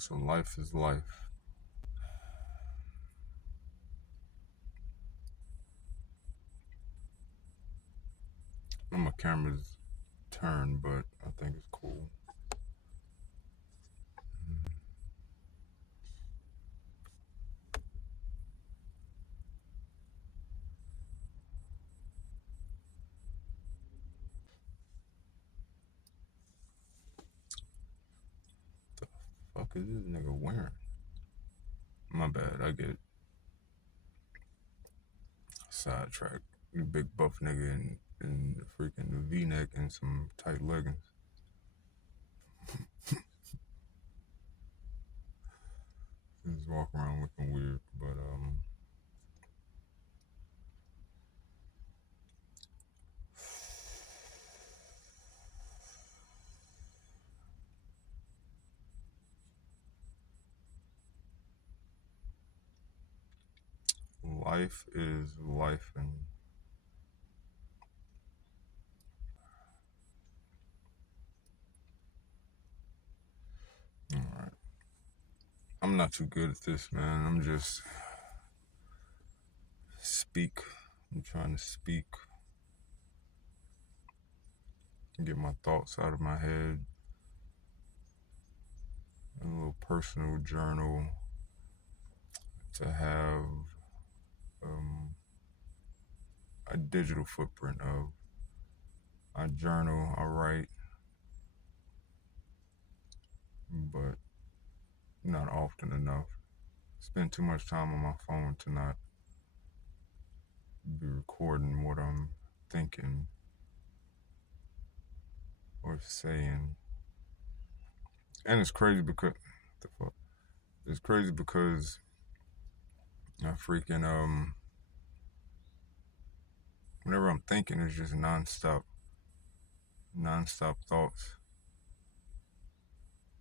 So life is life. My camera's turned, but I think it's cool. The fuck is this nigga wearing? My bad, I get sidetracked. The big buff nigga in the freaking V-neck and some tight leggings. Just walk around looking weird, but life is life, and all right. I'm not too good at this, man. I'm just speak. I'm trying to speak, get my thoughts out of my head. A little personal journal to have um, a digital footprint of. I journal, I write, but not often enough. Spend too much time on my phone to not be recording what I'm thinking or saying. And it's crazy because the fuck. It's crazy because I freaking whenever I'm thinking, it's just nonstop thoughts.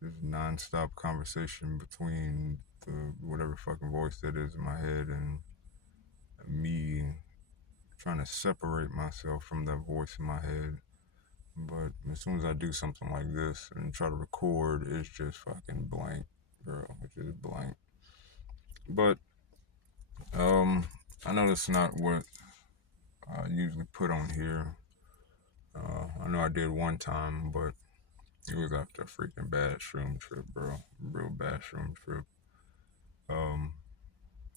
Just nonstop conversation between the whatever fucking voice that is in my head and me trying to separate myself from that voice in my head. But as soon as I do something like this and try to record, it's just fucking blank, bro. It's just blank. But I know that's not what I usually put on here. I know I did one time, but it was after a freaking bad shroom trip, bro. Real bad shroom trip. Um,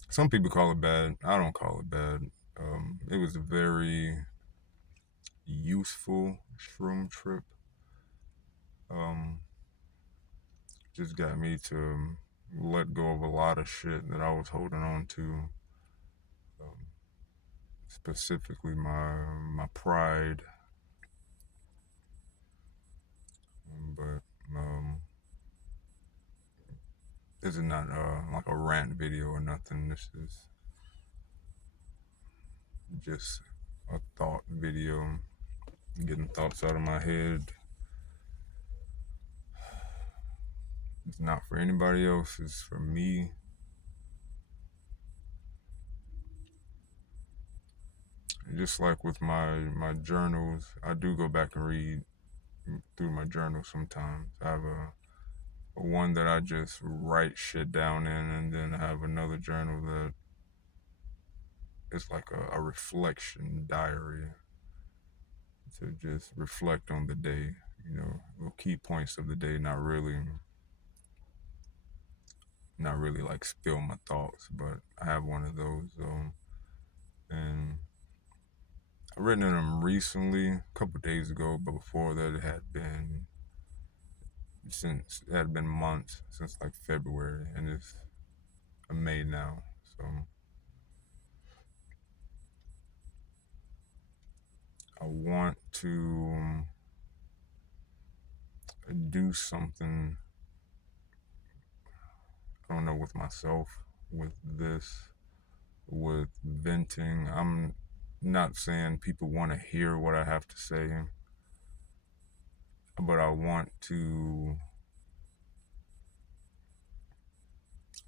some people call it bad. I don't call it bad. It was a very useful shroom trip. Um, just got me to let go of a lot of shit that I was holding on to. Specifically, my pride. But this is not like a rant video or nothing. This is just a thought video, getting thoughts out of my head. It's not for anybody else. It's for me. Just like with my journals, I do go back and read through my journal sometimes. I have a one that I just write shit down in, and then I have another journal that is like a reflection diary to just reflect on the day, little key points of the day, not really like spill my thoughts, but I have one of those, and I've written in them recently, a couple days ago, but before that it had been months since like February, and it's May now, so I want to do something, I don't know, with myself, with this, with venting. I'm not saying people want to hear what I have to say, but I want to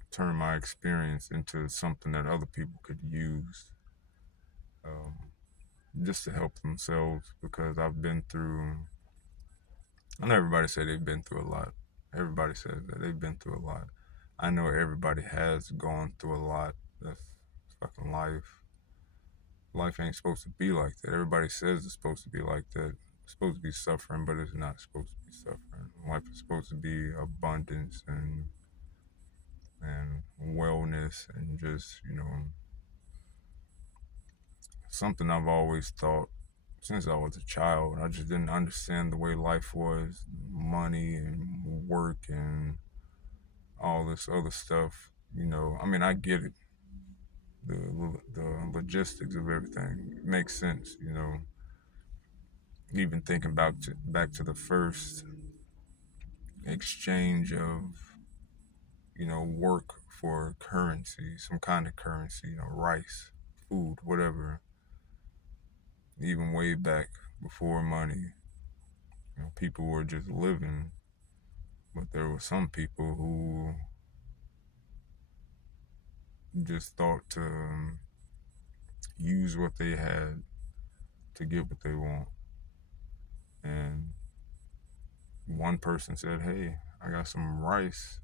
turn my experience into something that other people could use, just to help themselves, because I know everybody say they've been through a lot, Everybody says that they've been through a lot. I know everybody has gone through a lot. That's fucking life. Life ain't supposed to be like that. Everybody says it's supposed to be like that. It's supposed to be suffering, but it's not supposed to be suffering. Life is supposed to be abundance and wellness and just, something I've always thought since I was a child. I just didn't understand the way life was, money and work and all this other stuff. I mean, I get it. The logistics of everything makes sense. Even thinking back to the first exchange of work for currency, some kind of currency, rice, food, whatever. Even way back before money, people were just living, but there were some people who just thought to use what they had to get what they want. And one person said, "Hey, I got some rice.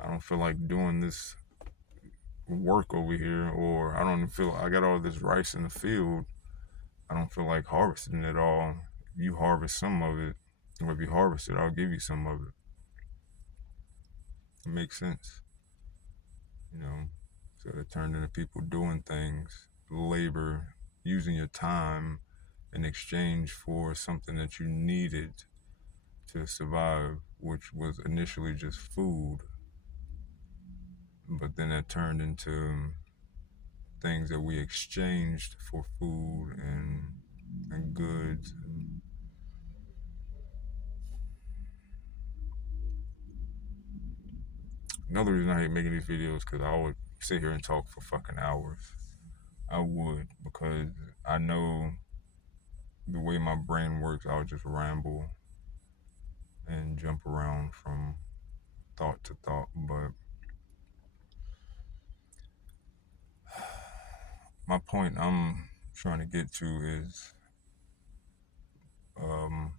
I don't feel like doing this work over here, or I don't feel I got all this rice in the field. I don't feel like harvesting it all. If you harvest some of it, or if you harvest it, I'll give you some of it." It makes sense, you know. So it turned into people doing things, labor, using your time in exchange for something that you needed to survive, which was initially just food. But then it turned into things that we exchanged for food and goods. Another reason I hate making these videos because I would sit here and talk for fucking hours. I would, because I know the way my brain works. I would just ramble and jump around from thought to thought. But my point I'm trying to get to is um,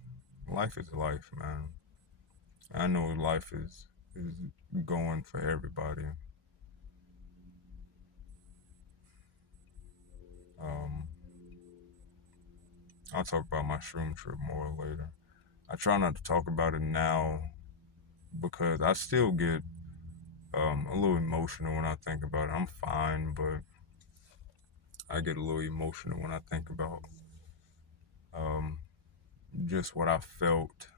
life is life, man. I know life is going for everybody. Um, I'll talk about my shroom trip more later. I try not to talk about it now because I still get a little emotional when I think about it. I'm fine, but I get a little emotional when I think about um, just what I felt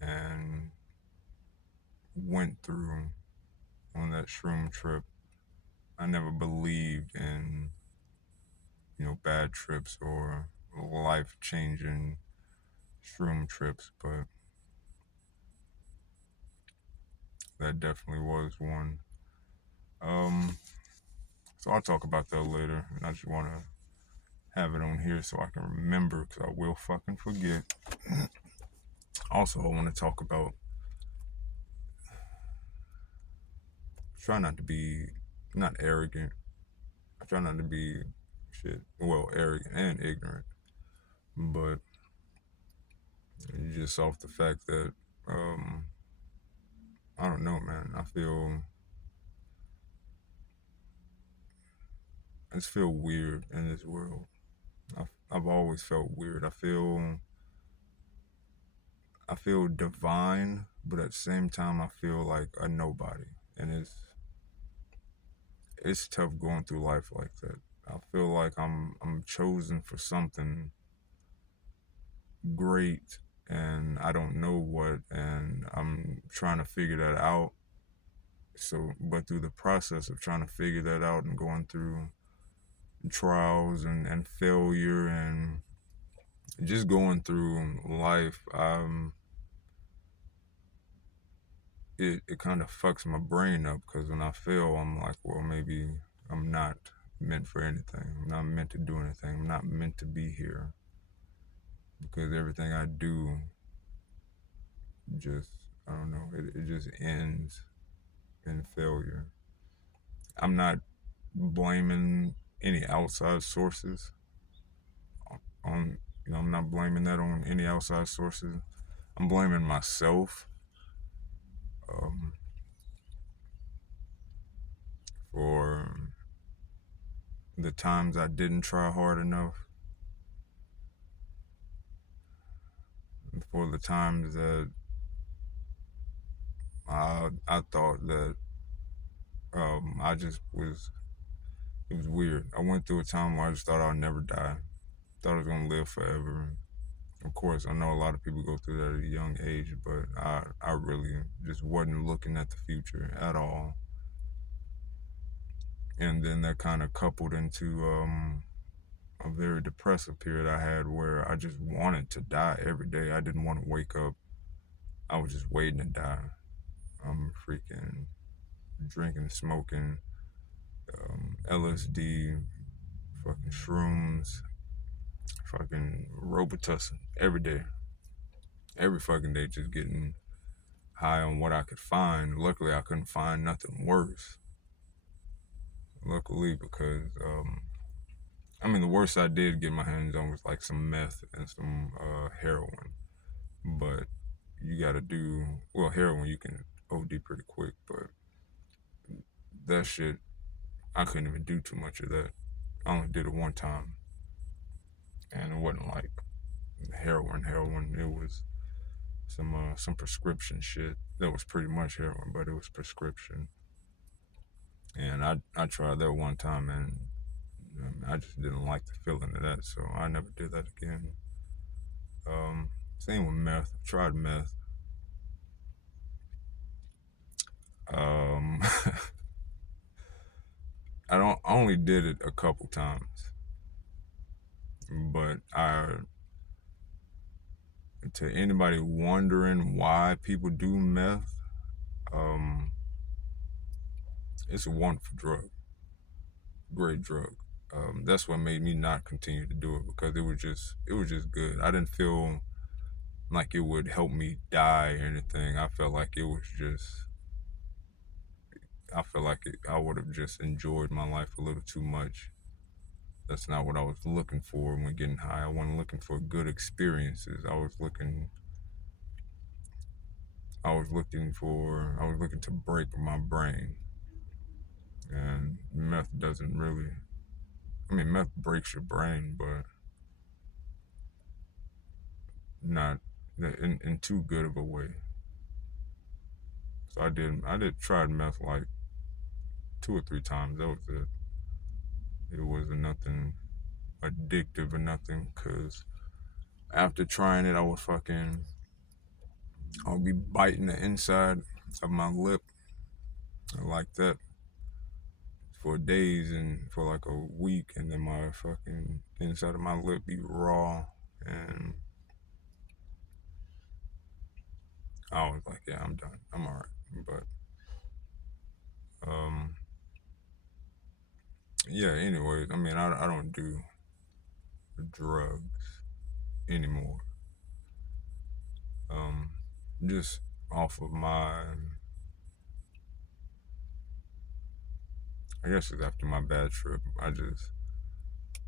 and went through on that shroom trip. I never believed in, bad trips or life changing shroom trips, but that definitely was one. Um, so I'll talk about that later, and I just want to have it on here so I can remember because I will fucking forget. Also, I want to talk about try not to be not arrogant. I try not to be arrogant and ignorant, but just off the fact that um, I don't know, man. I just feel weird in this world. I've always felt weird. I feel divine, but at the same time, I feel like a nobody, and it's tough going through life like that. I feel like I'm chosen for something great, and I don't know what, and I'm trying to figure that out. So, but through the process of trying to figure that out and going through trials and failure and just going through life, it kind of fucks my brain up because when I fail, I'm like, well, maybe I'm not meant for anything. I'm not meant to do anything. I'm not meant to be here because everything I do just, I don't know, it just ends in failure. I'm not blaming any outside sources on, I'm not blaming that on any outside sources. I'm blaming myself um, for the times I didn't try hard enough, for the times that I thought that I just was. It was weird. I went through a time where I just thought I'd never die. Thought I was gonna live forever. Of course, I know a lot of people go through that at a young age, but I really just wasn't looking at the future at all. And then that kind of coupled into a very depressive period I had where I just wanted to die every day. I didn't want to wake up. I was just waiting to die. I'm freaking drinking, smoking, LSD, fucking shrooms, fucking Robitussin every day. Every fucking day, just getting high on what I could find. Luckily, I couldn't find nothing worse. Luckily, because I mean, the worst I did get my hands on was like some meth and some heroin. But you got to do well. Heroin you can OD pretty quick, but that shit I couldn't even do too much of that. I only did it one time, and it wasn't like heroin. Heroin. It was some prescription shit that was pretty much heroin, but it was prescription. And I tried that one time, and I just didn't like the feeling of that, so I never did that again. Same with meth. I tried meth. Um, I only did it a couple times, but to anybody wondering why people do meth, um, it's a wonderful drug, great drug. That's what made me not continue to do it because it was just good. I didn't feel like it would help me die or anything. I felt like it was just I feel like I would have just enjoyed my life a little too much. That's not what I was looking for when getting high. I wasn't looking for good experiences. I was looking to break my brain. And meth doesn't really, I mean, meth breaks your brain, but not in too good of a way. So I did tried meth like 2 or 3 times. That was it. It wasn't nothing addictive or nothing, cause after trying it, I'll be biting the inside of my lip like that for days and for like a week, and then my fucking inside of my lip be raw, and I was like, yeah, I'm done. I'm alright. But um, yeah. Anyways, I mean, I don't do drugs anymore. Um, just off of I guess it's after my bad trip.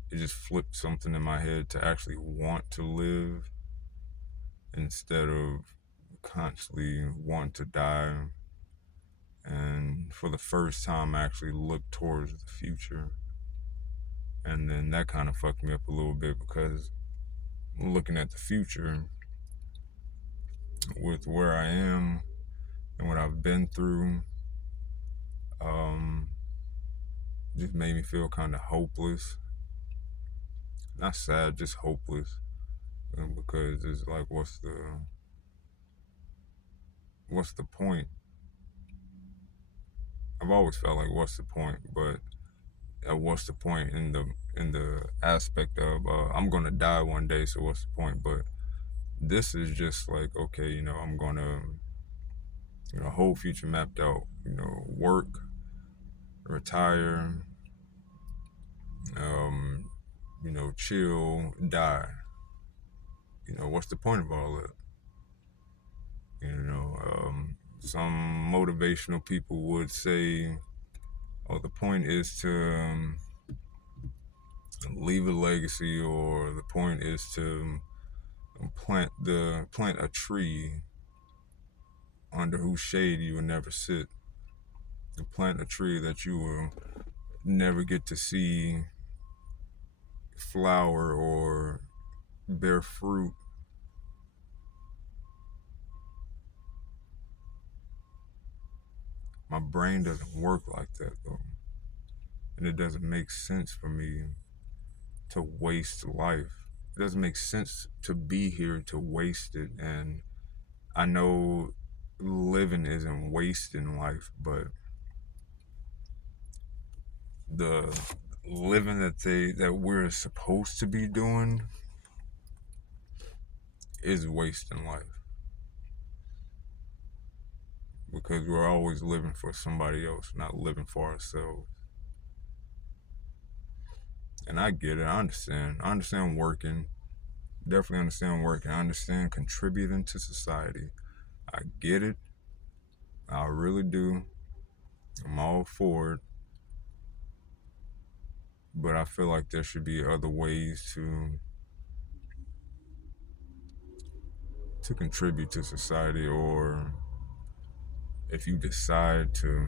It just flipped something in my head to actually want to live instead of constantly want to die. And for the first time, I actually looked towards the future. And then that kind of fucked me up a little bit because looking at the future with where I am and what I've been through, um, just made me feel kind of hopeless. Not sad, just hopeless. Because it's like, what's the point? I've always felt like, what's the point? But what's the point in the aspect of I'm gonna die one day, so what's the point? But this is just like, okay, I'm gonna, whole future mapped out, work, retire, um, chill, die. What's the point of all that? Some motivational people would say, oh, the point is to leave a legacy, or the point is to plant a tree under whose shade you will never sit. Plant a tree that you will never get to see flower or bear fruit. My brain doesn't work like that though. And it doesn't make sense for me to waste life. It doesn't make sense to be here to waste it. And I know living isn't wasting life, but the living that we're supposed to be doing is wasting life, because we're always living for somebody else, not living for ourselves. And I get it. I understand. I understand working. Definitely understand working. I understand contributing to society. I get it. I really do. I'm all for it. But I feel like there should be other ways to contribute to society, or if you decide to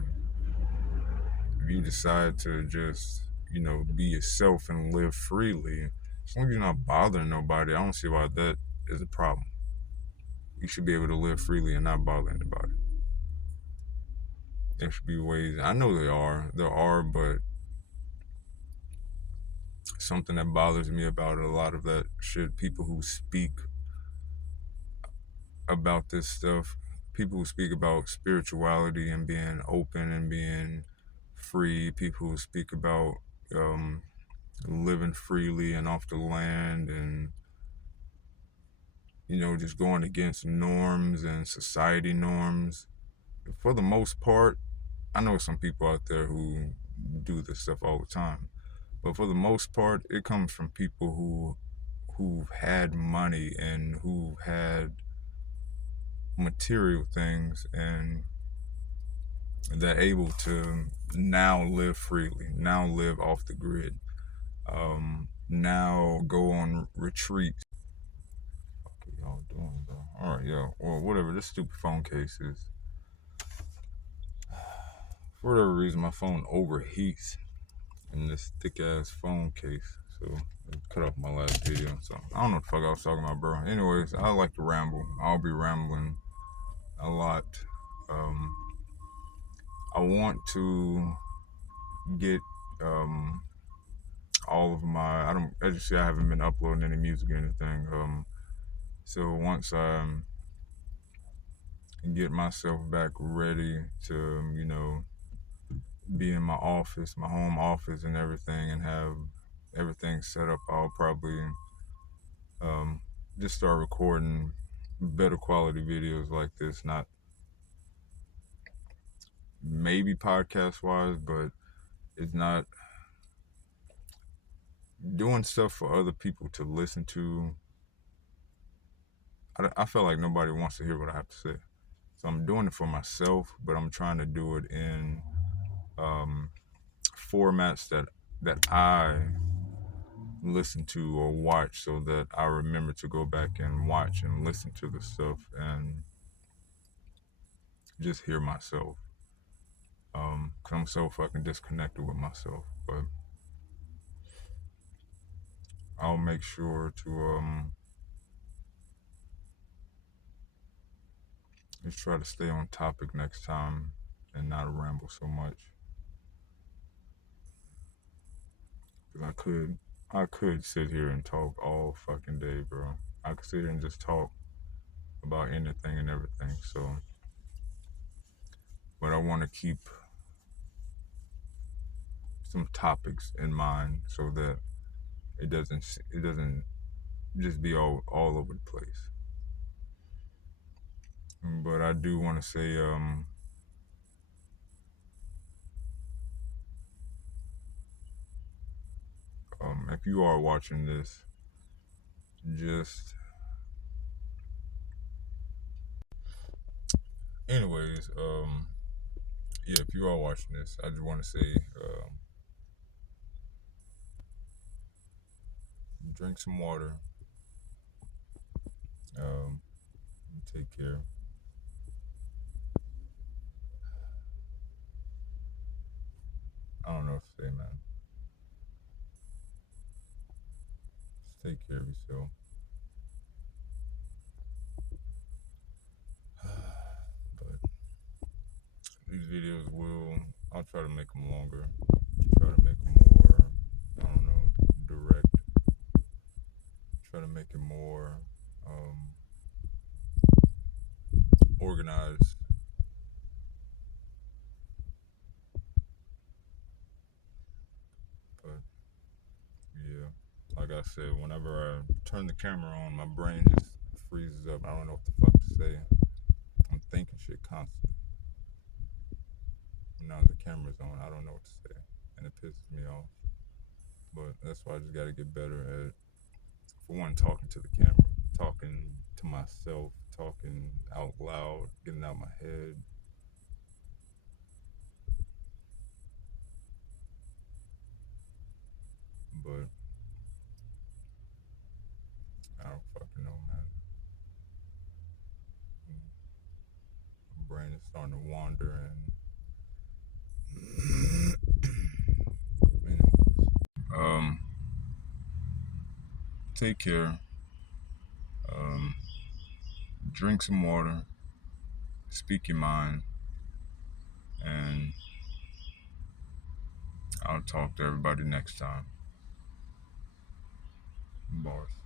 just, be yourself and live freely, as long as you're not bothering nobody, I don't see why that is a problem. You should be able to live freely and not bother anybody. There should be ways. I know there are, but something that bothers me about a lot of that shit, people who speak about this stuff, people who speak about spirituality and being open and being free, people who speak about um, living freely and off the land, and just going against norms and society norms. For the most part, I know some people out there who do this stuff all the time, but for the most part, it comes from people who've had money and who've had material things, and they're able to now live freely, now live off the grid, now go on retreats. What y'all doing, bro? All right, yo. Well, whatever. This stupid phone case is. For whatever reason, my phone overheats in this thick ass phone case. So I cut off my last video. So I don't know what the fuck I was talking about, bro. Anyways, I like to ramble. I'll be rambling a lot. I want to get all of my. As you see, I haven't been uploading any music or anything. So once I get myself back ready to, be in my office, my home office, and everything, and have everything set up, I'll probably just start recording better quality videos like this. Not maybe podcast wise, but it's not doing stuff for other people to listen to. I feel like nobody wants to hear what I have to say. So I'm doing it for myself, but I'm trying to do it in formats that I listen to or watch, so that I remember to go back and watch and listen to the stuff and just hear myself. Cause I'm so fucking disconnected with myself. But I'll make sure to just try to stay on topic next time and not ramble so much. Cause I could sit here and talk all fucking day, bro. I could sit here and just talk about anything and everything. So, but I want to keep some topics in mind so that it doesn't just be all over the place. But I do want to say, if you are watching this, just anyways, yeah, if you are watching this, I just want to say, drink some water, Um, take care. I don't know what to say, man. Just take care of yourself. But these videos will, I'll try to make them longer. Try to make them more, I don't know, direct. Try to make it more organized. But yeah, like I said, whenever I turn the camera on, my brain just freezes up. I don't know what the fuck to say. I'm thinking shit constantly. Now the camera's on, I don't know what to say, and it pisses me off. But that's why I just gotta get better at, for one, talking to the camera, talking to myself, talking out loud, getting out my head. But I don't fucking know, man. My brain is starting to wander, and anyways, take care. Um, drink some water, speak your mind, and I'll talk to everybody next time. Bars.